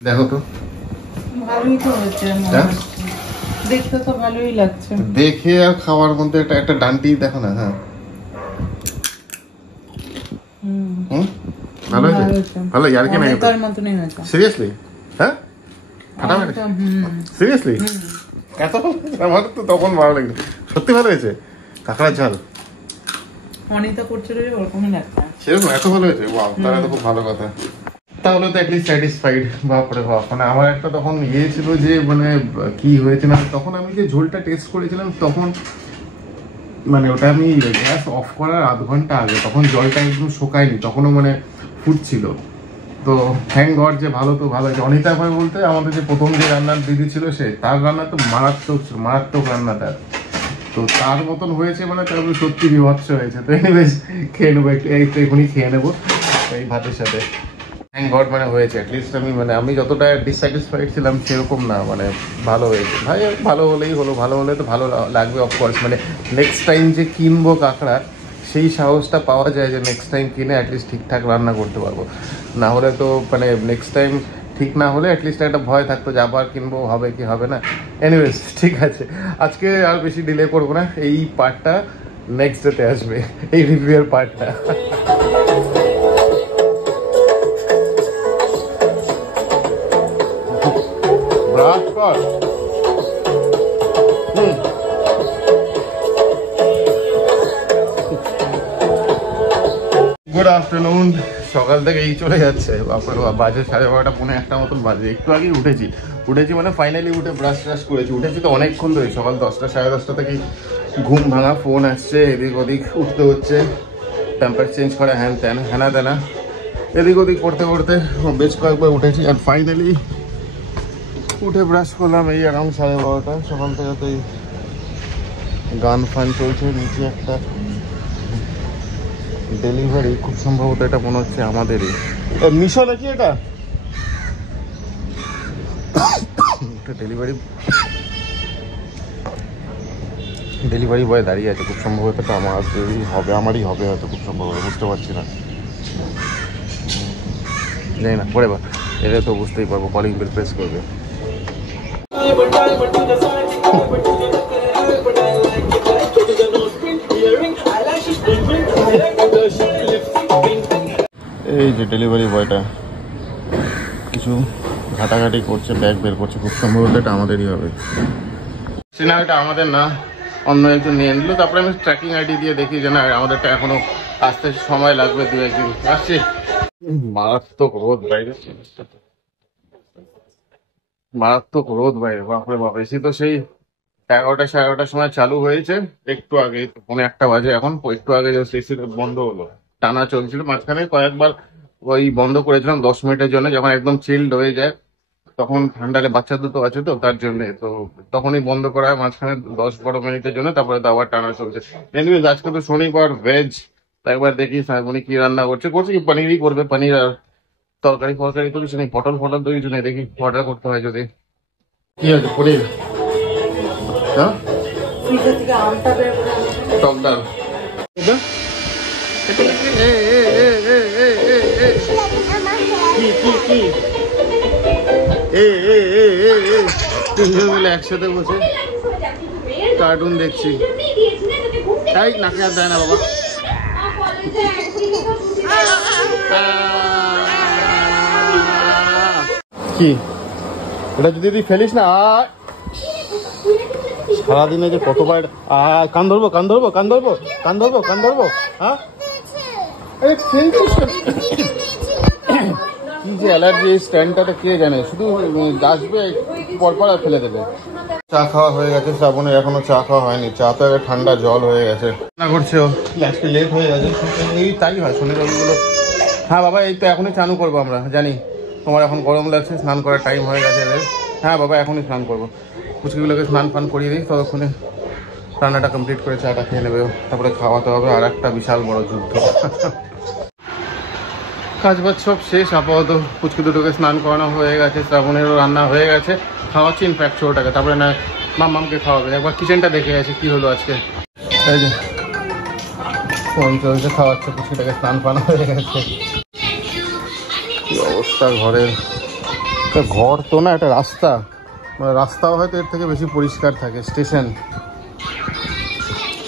দেখো তো ভালোই তো হয়েছে, দেখতে তো ভালোই লাগছে। দেখে আর খাওয়ার মধ্যে একটা ডান্টি দেখো না। হ্যাঁ ভালো হয়েছে, ভালো ইয়ার কি নাই তার মতনই হয়েছে সিরিয়াসলি। হ্যাঁ ফাটাফাটি সিরিয়াসলি এত আমার তো তখন ভালো লাগলো, সত্যি ভালো হয়েছে। কাঁকড়ার ঝাল অনিতা করছে ওরকমই লাগছে, সেরকম এত ভালো হয়েছে। ওয়াও, তাহলে তো খুব ভালো কথা। তাহলে তো অ্যাটলিস্ট স্যাটিসফাইড। বাপরে বাপ, মানে আমার একটা তখন ইয়ে ছিল যে মানে কি হয়েছে না, তখন আমি যে ঝোলটা টেস্ট করেছিলাম তখন মানে ওটা আমি গ্যাস অফ করার আধ ঘন্টা আগে, তখন জলটা একদম শোকায়নি, তখনও মানে ফুটছিল। তো থ্যাংক গড যে ভালো তো ভালো হয়েছে। অনিতা ভাই বলতে আমাদের যে প্রথম যে রান্নার দিদি ছিল সে, তার রান্না তো মারাত্মক মারাত্মক রান্না তার, তো তার মতন হয়েছে মানে তার সত্যি বিভৎস হয়েছে। তো এনিওয়েজ খেয়ে নেবো, একটু এখনই খেয়ে নেবো এই ভাতের সাথে। থ্যাংক গড মানে হয়েছে অ্যাটলিস্ট। আমি যতটা ডিসস্যাটিসফাইড ছিলাম সেরকম না, মানে ভালো হয়েছে ভাই। ভালো হলেই হলো, ভালো হলে তো ভালো লাগবে অফকোর্স। মানে নেক্সট টাইম যে কিনবো কাঁকড়া, সেই সাহসটা পাওয়া যায় যে নেক্সট টাইম কিনে অ্যাটলিস্ট ঠিকঠাক রান্না করতে পারবো। না হলে তো মানে নেক্সট টাইম ঠিক না হলে অ্যাটলিস্ট একটা ভয় থাকতো যে আবার কিনবো, হবে কি হবে না। এনিওয়েজ ঠিক আছে, আজকে আর বেশি ডিলে করবো না, এই পার্টটা নেক্সট ডেতে আসবে, এই রিভিউয়ের পার্টটা। Good afternoon. সকাল থেকে এই চলে যাচ্ছে, বাজে 12:30 পৌনে 1টা মতন বাজে। একটু আগেই উঠেছি মানে ফাইনালি উঠে ব্রাশ ট্রাশ করেছি। উঠেছি তো অনেকক্ষণ ধরে, সকাল 10টা 10:30 থেকেই ঘুম ভাঙা, ফোন আসছে, এদিক ওদিক উঠতে হচ্ছে, টেম্পার চেঞ্জ করে হ্যান ত্যান হ্যানা ত্যানা, এদিক ওদিক করতে করতে বেশ কয়েকবার উঠেছি। আর ফাইনালি উঠে ব্রাশ করলাম এই অ্যারাউন্ড 12:30। সকাল থেকে তো গান ফান চলছে। নিচে একটা ডেলিভারি, খুব সম্ভবত এটা মনে হচ্ছে আমাদেরই মিশো নাকি এটা ডেলিভারি বয় দাঁড়িয়ে আছে, খুব সম্ভবত এটা আমারই হবে হয়তো, খুব সম্ভবত, বুঝতে পারছি না, জানি না, পরে বা এটা তো বুঝতেই পারবো। কলিং বেল প্রেস করবে। এই যে ডেলিভারি বয়টা কিছু ঘাটাঘাটি করছে, ব্যাগ বের করছে, খুব সম্ভবত এটা আমাদেরই হবে। না, এটা আমাদের না, অন্য একজন নিয়ে নিল। তারপরে আমি ট্র্যাকিং আইডি দিয়ে দেখি যে না আমাদেরটা এখনো আসতে সময় লাগবে, 2-1 দিন আসছে। মারাত্মক রোদ বাইরে, মারাত্মক রোদ বাইরে, বাপরে বাপ। এসি তো সেই 11টা 11:30 সময় চালু হয়েছে, একটু আগে পৌনে 1টা বাজে এখন, একটু আগে এসি বন্ধ হলো। টানা চলছিল, মাঝখানে কয়েকবার ওই বন্ধ করেছিলাম 10 মিনিটের জন্য, যখন একদম চিল্ড হয়ে যায় তখন ঠান্ডারে, বাচ্চা দুটো আছে তো তার জন্য, তো তখনই বন্ধ করা হয় মাঝখানে 10-12 মিনিটের জন্য, তারপরে তো আবার টানা চলছে। এনিওয়েজ আজকে তো শনিবার, ভেজ, তো একবার দেখি উনি কি রান্না করছে কি পনিরই করবে, পনির। আর তরকারি ফরকারি তো কিছু নেই, পটল তো কিছু নেই, দেখি অর্ডার করতে হয় যদি। কি আছে পনির? হ্যাঁ, টক ডাল। তিনজন মিলে একসাথে বসে কার্টুন দেখছি। তাই নাকে আর দেয় না বাবা। কি এটা যদি তুই ফেলিস না, সারাদিনে যে কতবার কান ধরবো হ্যাঁ, কি যে অ্যালার্জি এই স্ট্যান্ডটাতে কে জানে, শুধু আসবে পরপর আর ফেলে দেবে। চা খাওয়া হয়ে গেছে, শ্রাবণের এখনো চা খাওয়া হয়নি। চা তো ঠান্ডা জল হয়ে গেছে, না করছে ও, আজকে লেট হয়ে গেছে। এই তাই হয় শনিবারগুলো। হ্যাঁ বাবা, এই তো এখনই চানু করবো আমরা, জানি তোমার এখন গরম লাগছে, স্নান করার টাইম হয়ে গেছে এদের। হ্যাঁ বাবা, এখনই স্নান করবো, কুচকিগুলোকে স্নান ফান করিয়ে দিই, ততক্ষণে রান্নাটা কমপ্লিট করে চাটা খেয়ে নেবে, তারপরে খাওয়াতে হবে। আর একটা বিশাল বড় যুদ্ধ। কাজ বাজ সব শেষ আপাতত, পুচকি দুটোকে স্নান করানো হয়ে গেছে, শ্রাবণেরও রান্না হয়ে গেছে, খাওয়াচ্ছি ইনফ্যাক্ট ছোটাকে, তারপরে না মাম্মামকে খাওয়াবে। একবার কিচেনটা দেখে গেছে কি হলো আজকে। এই যে ফোন চলছে, খাওয়াচ্ছে, পুচকিটাকে স্নান ফান হয়ে গেছে। কি অবস্থা ঘরের, ঘর তো না, একটা রাস্তা, মানে রাস্তাও হয়তো এর থেকে বেশি পরিষ্কার থাকে। স্টেশন,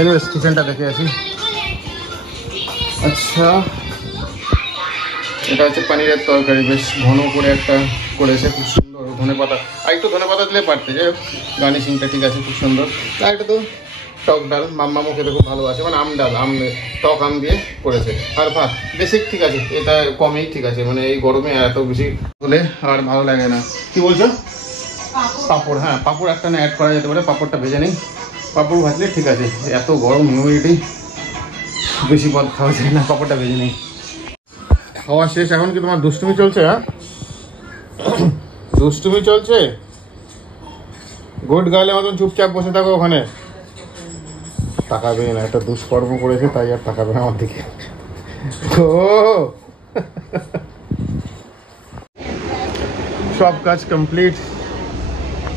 এনিওয়েজ কিচেনটা দেখে আসি। আচ্ছা, এটা হচ্ছে পনিরের তরকারি, বেশ ঘন করে একটা করেছে, খুব সুন্দর। ধনে পাতা, আর একটু ধনে পাতা দিলে পারতে, যাই হোক গার্নিশিংটা ঠিক আছে, খুব সুন্দর। আর এটা তো টক ডাল, মাম্মামও খেতে খুব ভালোবাসে, মানে আম ডাল, টক আম দিয়ে করেছে। আর ভাত বেসিক ঠিক আছে, এটা কমেই ঠিক আছে, মানে এই গরমে এত বেশি হলে আর ভালো লাগে না। কি বলছো? পাঁপড়, হ্যাঁ পাঁপড় একটা না অ্যাড করা যেতে পারে, পাঁপড়টা ভেজে নিই, পাঁপড় ভাজলে ঠিক আছে। এত গরম, হিউমিডিটি, বেশি পদ খাওয়া যায় না, পাঁপড়টা ভেজে নিই। খাওয়া শেষ, এখন কি তোমার দুষ্টুমি চলছে? হ্যাঁ দুষ্টুমি চলছে, গুড গার্লের মতন চুপচাপ বসে থাকো ওখানে, তাকাবে না। একটা দুষ্কর্ম করেছে তাই আর তাকাবে না আমার দিকে। ও সব কাজ কমপ্লিট,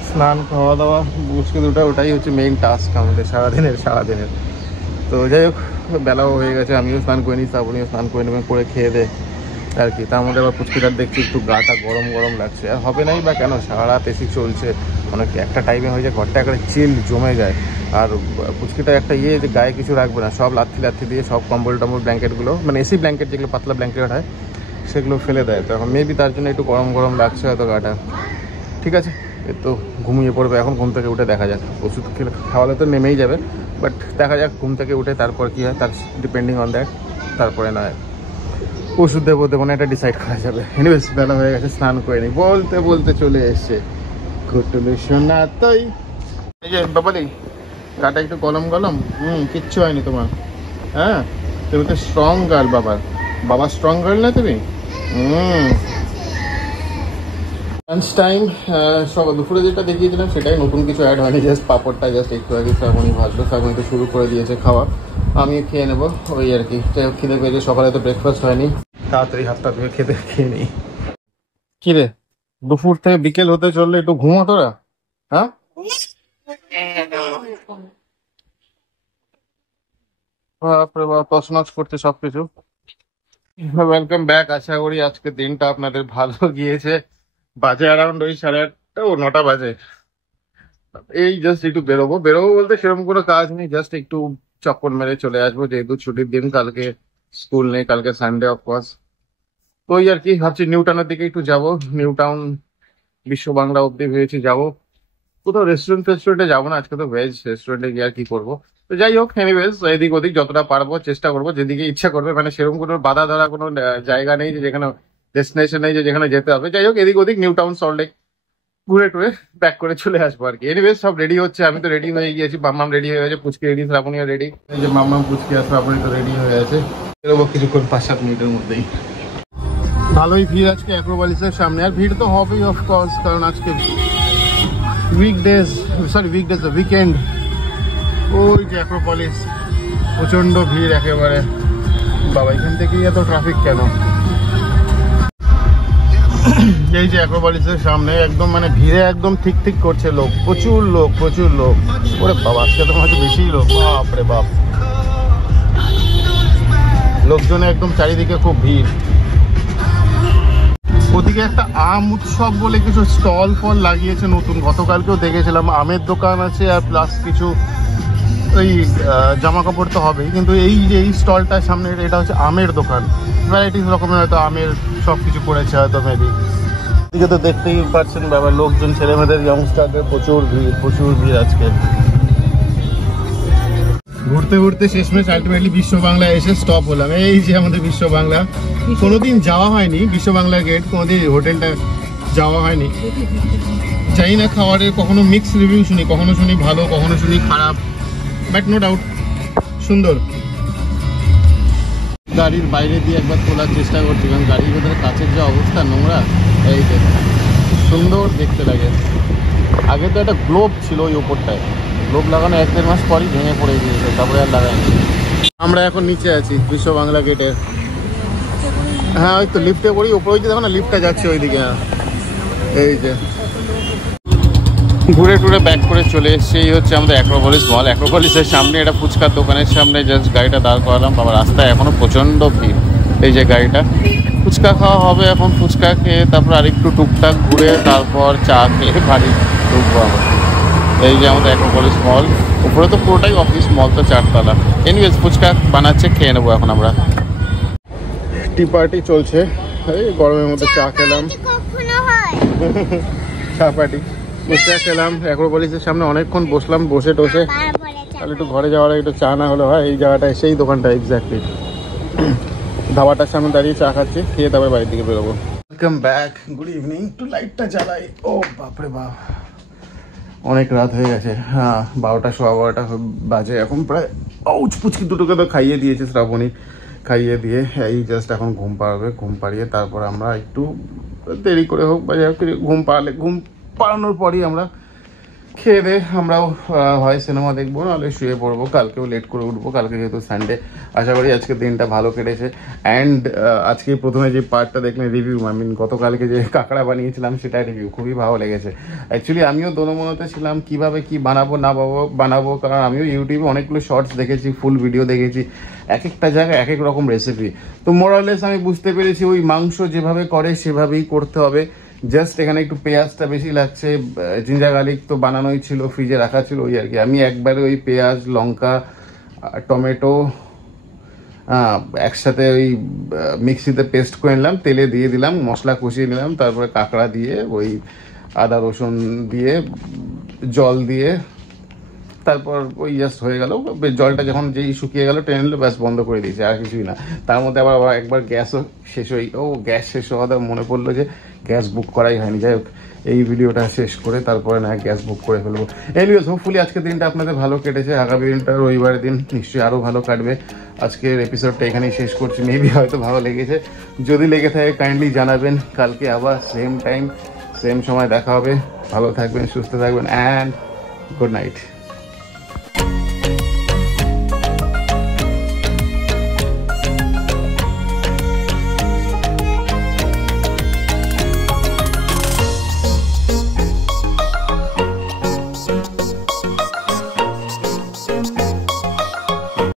স্নান, খাওয়া দাওয়া, বুঝকে দুটো, ওটাই হচ্ছে মেইন টাস্ক আমাদের সারাদিনের। তো যাই হোক, বেলাও হয়ে গেছে, আমিও স্নান করে নিই, শ্রাবণীও স্নান করে নেবেন, করে খেয়ে দে আর কি। তার মধ্যে আবার পুচকিটার দেখছি একটু গাটা গরম গরম লাগছে, আর হবে নাই বা কেন, সারা রাত এসি চলছে, অনেক একটা টাইমে হয়ে যায় ঘরটা একটা চিল জমে যায়। আর পুচকিটা একটা যে গায়ে কিছু রাখবে না, সব লাথি দিয়ে সব কম্বল টম্বল ব্ল্যাঙ্কেটগুলো, মানে এসি ব্ল্যাঙ্কেট যেগুলো পাতলা ব্ল্যাঙ্কেট হয় সেগুলো ফেলে দেয়, তো এখন মেবি তার জন্য একটু গরম গরম লাগছে হয়তো গাটা। ঠিক আছে, এ তো ঘুমিয়ে পড়বে এখন, ঘুম থেকে উঠে দেখা যাক, ওষুধ খাওয়ালে তো নেমেই যাবে, বাট দেখা যাক ঘুম থেকে উঠে তারপর কী হয়, তার ডিপেন্ডিং অন দ্যাট, তারপরে নয় ওষুধ দেবো না, এটা ডিসাইড করা যাবে। এনিওয়েজ বেলা হয়ে গেছে, স্নান করে নিই, বলতে বলতে চলে এসছে ঘুটুলু সোনা। তাই এই যে বাবালি, গাটা একটু গলম, কিচ্ছু হয়নি তোমার। হ্যাঁ, তুমি তো স্ট্রং গার্ল, বাবা স্ট্রং গার্ল না তুমি। লাঞ্চ টাইম, সব দুপুরে যেটা দেখিয়েছিলাম সেটাই, নতুন কিছু অ্যাড হয়নি, জাস্ট পাঁপড়টা জাস্ট একটু আগে শ্রাবণী ভাজলো, শ্রাবণী তো শুরু করে দিয়েছে খাওয়া, আমিও খেয়ে নেবো ওই আর কি। খিদে পেয়েছে, সকালে তো ব্রেকফাস্ট হয়নি, তাড়াতাড়ি হাতটা ধুয়ে খেয়ে নিই। কি রে, দুপুর থেকে বিকেল হতে চললে একটু ঘুমো তোরা? হ্যাঁ, বাপরে বাপ, তছনছ করছে সবকিছু। ওয়েলকাম ব্যাক, আশা করি আজকে দিনটা আপনাদের ভালো গিয়েছে। বাজে অ্যারাউন্ড ওই 8:30 ও 9টা বাজে। এই জাস্ট একটু বেরোবো বলতে সেরকম কোনো কাজ নেই, জাস্ট একটু চক্কর মেরে চলে আসবো, যেহেতু ছুটির দিন, কালকে স্কুল নেই, কালকে সানডে অফকোর্স। তো ওই আর কি ভাবছি নিউ টাউনের দিকে একটু যাবো, নিউ টাউন বিশ্ব বাংলা অব্দি ভেবেছি যাবো। কোথাও রেস্টুরেন্টে যাবো না, আজকে তো ভেজ রেস্টুরেন্টে গিয়ে আর কি করবো। তো যাই হোক, এনিওয়েজ এদিক ওদিক যতটা পারবো চেষ্টা করবো, যেদিকে ইচ্ছা করবে, মানে সেরকম কোনো বাধা ধরা কোনো জায়গা নেই যে যেখানে ডেস্টিনেশন নেই যে যেখানে যেতে হবে। যাই হোক, এদিক ওদিক নিউ টাউন সল্টলেক ঘুরে টুরে ব্যাক করে চলে আসবো আর কি। এনিওয়েজ সব রেডি হচ্ছে, আমি তো রেডি হয়ে গিয়েছি, মাম্মাম রেডি হয়ে গেছে, পুচকি রেডি, শ্রাবণীও রেডি। এই যে মাম্মাম, পুচকি আর শ্রাবণী তো রেডি হয়ে আছে, বেরোবো কিছুক্ষণ 5-7 মিনিটের মধ্যেই। ভালোই ভিড় আজকে অ্যাক্রোপলিসের সামনে, আর ভিড় তো হবেই অফকোর্স, কারণ আজকে উইকেন্ড। ওই যে অ্যাক্রোপলিস, প্রচন্ড ভিড় একেবারে, বাবা এখান থেকেই এত ট্রাফিক কেন? এই যে অ্যাক্রোপলিসের সামনে একদম, মানে ভিড়ে একদম ঠিক করছে লোক, প্রচুর লোক। ওরে বাবা, আজকে তো হয়তো বেশি লোক, বাপরে বাপ, লোকজনে একদম চারিদিকে খুব ভিড়। ওদিকে একটা আম উৎসব বলে কিছু স্টল ফল লাগিয়েছে নতুন, গতকালকেও দেখেছিলাম, আমের দোকান আছে, আর প্লাস কিছু ওই জামা কাপড় তো হবেই, কিন্তু এই যে এই স্টলটার সামনে, এটা হচ্ছে আমের দোকান, ভ্যারাইটিস রকমের হয়তো আমের সব কিছু করেছে হয়তো মেবি। এদিকে তো দেখতেই পাচ্ছেন বাবা, লোকজন, ছেলেমেয়েদের, ইয়ংস্টারদের প্রচুর ভিড় আজকে। ঘুরতে শেষমেশ আলটিমেটলি বিশ্ব বাংলা এসে স্টপ হলাম। এই যে আমাদের বিশ্ব বাংলা, কোনোদিন যাওয়া হয়নি বিশ্ব বাংলা গেট, কোনোদিন হোটেলটা যাওয়া হয়নি, জানি না খাবারের, কখনো মিক্স রিভিউ শুনি, কখনো শুনি ভালো, কখনো শুনি খারাপ, বাট নো ডাউট সুন্দর। গাড়ির বাইরে দিয়ে একবার তোলার চেষ্টা করছি, কারণ গাড়ির ভেতরে কাছের যে অবস্থা নোংরা, এই সুন্দর দেখতে লাগে। আগে তো একটা গ্লোব ছিল ওই ওপরটায়, গ্লোব লাগানো 1-1.5 মাস পরই ভেঙে পড়ে গিয়েছে, তারপরে আর লাগায়নি। আমরা এখন নিচে আছি বিশ্ব বাংলা গেটের, হ্যাঁ ওই তো লিফটে পড়ি, ওপরে ওই যে দেখো না লিফটটা যাচ্ছে ওইদিকে, এই যে ঘুরে টুরে ব্যাক করে চলে এসেছি। এই হচ্ছে আমাদের অ্যাক্রোপলিস মল, অ্যাক্রোপলিসের সামনে একটা ফুচকার দোকানের সামনে জাস্ট গাড়িটা দাঁড় করালাম, বাবা রাস্তায় এখনো প্রচন্ড ভিড়। এই যে গাড়িটা, ফুচকা খাওয়া হবে এখন, ফুচকা খেয়ে তারপর আরেকটু টুকটাক ঘুরে তারপর চা খেয়ে বাড়ি ঢুকবো আমরা। এই যে আমাদের অ্যাক্রোপলিস মল, উপরে তো পুরোটাই অফিস, মল তো 4 তলা। এনিওয়েজ ফুচকা বানাচ্ছে, খেয়ে নেবো এখন আমরা। টি পার্টি চলছে, এই গরমের মধ্যে চা খেলাম, চা পার্টি ফুচকা খেলাম অ্যাক্রোপলিসের সামনে অনেকক্ষণ বসলাম, বসে টসে তাহলে একটু ঘরে যাওয়ার একটু চা না হলে হয়। এই জায়গাটায় সেই দোকানটা এক্স্যাক্টলি ধাবাটার সামনে দাঁড়িয়ে চা খাচ্ছি, খেয়ে তারপর বাড়ির দিকে বেরোবো। Welcome back, good evening. একটু লাইটটা জ্বালাই। ও বাপরে বাপ, অনেক রাত হয়ে গেছে। হ্যাঁ 12টা 12:15 বাজে এখন প্রায়। পুচকি দুটোকে তো খাইয়ে দিয়েছে শ্রাবণী, খাইয়ে দিয়ে এই জাস্ট এখন ঘুম পাড়াবে। ঘুম পাড়িয়ে তারপর আমরা একটু দেরি করে হোক বা যাই হোক ঘুম পাড়ানোর পরই আমরা খেয়ে দে আমরাও হয় সিনেমা দেখবো, নাহলে শুয়ে পড়বো। কালকেও লেট করে উঠবো, কালকে যেহেতু সানডে। আশা করি আজকের দিনটা ভালো কেটেছে। অ্যান্ড আজকে প্রথমে যে পার্টটা দেখলেন রিভিউ, গতকালকে যে কাঁকড়া বানিয়েছিলাম সেটা রিভিউ, খুবই ভালো লেগেছে। অ্যাকচুয়ালি আমিও দোনোমনোতে ছিলাম কীভাবে কি বানাবো না বানাবো, কারণ আমিও ইউটিউবে অনেকগুলো শর্টস দেখেছি, ফুল ভিডিও দেখেছি, এক একটা জায়গায় এক এক রকম রেসিপি। তো মোরালেস আমি বুঝতে পেরেছি ওই মাংস যেভাবে করে সেভাবেই করতে হবে। জাস্ট এখানে একটু পেঁয়াজটা বেশি লাগছে, জিঞ্জার গার্লিক তো বানানোই ছিল, ফ্রিজে রাখা ছিল, ওই আর কি। আমি একবারে ওই পেঁয়াজ, লঙ্কা, টমেটো একসাথে ওই মিক্সিতে পেস্ট করে নিলাম, তেলে দিয়ে দিলাম, মশলা কষিয়ে নিলাম, তারপরে কাঁকড়া দিয়ে ওই আদা রসুন দিয়ে জল দিয়ে তারপর ওই জাস্ট হয়ে গেল। জলটা যখন যেই শুকিয়ে গেল টেনে নিল, ব্যাস বন্ধ করে দিয়েছে, আর কিছুই না। তার মধ্যে আবার একবার গ্যাসও শেষ গ্যাস শেষ হওয়াতে মনে পড়লো যে গ্যাস বুক করাই হয়নি। যাই হোক, এই ভিডিওটা শেষ করে তারপরে না গ্যাস বুক করে ফেলবো। এনিওয়েজ হোপফুলি আজকের দিনটা আপনাদের ভালো কেটেছে। আগামী দিনটা রবিবারের দিন নিশ্চয়ই আরও ভালো কাটবে। আজকের এপিসোডটা এখানেই শেষ করছি। মেবি হয়তো ভালো লেগেছে, যদি লেগে থাকে কাইন্ডলি জানাবেন। কালকে আবার সেম টাইম সেম সময় দেখা হবে। ভালো থাকবেন, সুস্থ থাকবেন, অ্যান্ড গুড নাইট।